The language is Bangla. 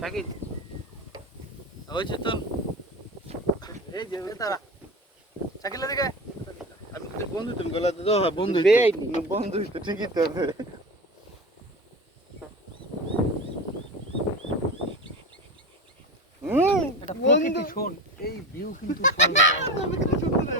শাকিল ওই চেতন এই যে তারা শাকিল দিকে আমি তো বন্ধু তুমি গলাতে দাও বন্ধু বন্ধু তো ঠিকই তো এটা প্রকৃতি শোন এই ভিউ কিন্তু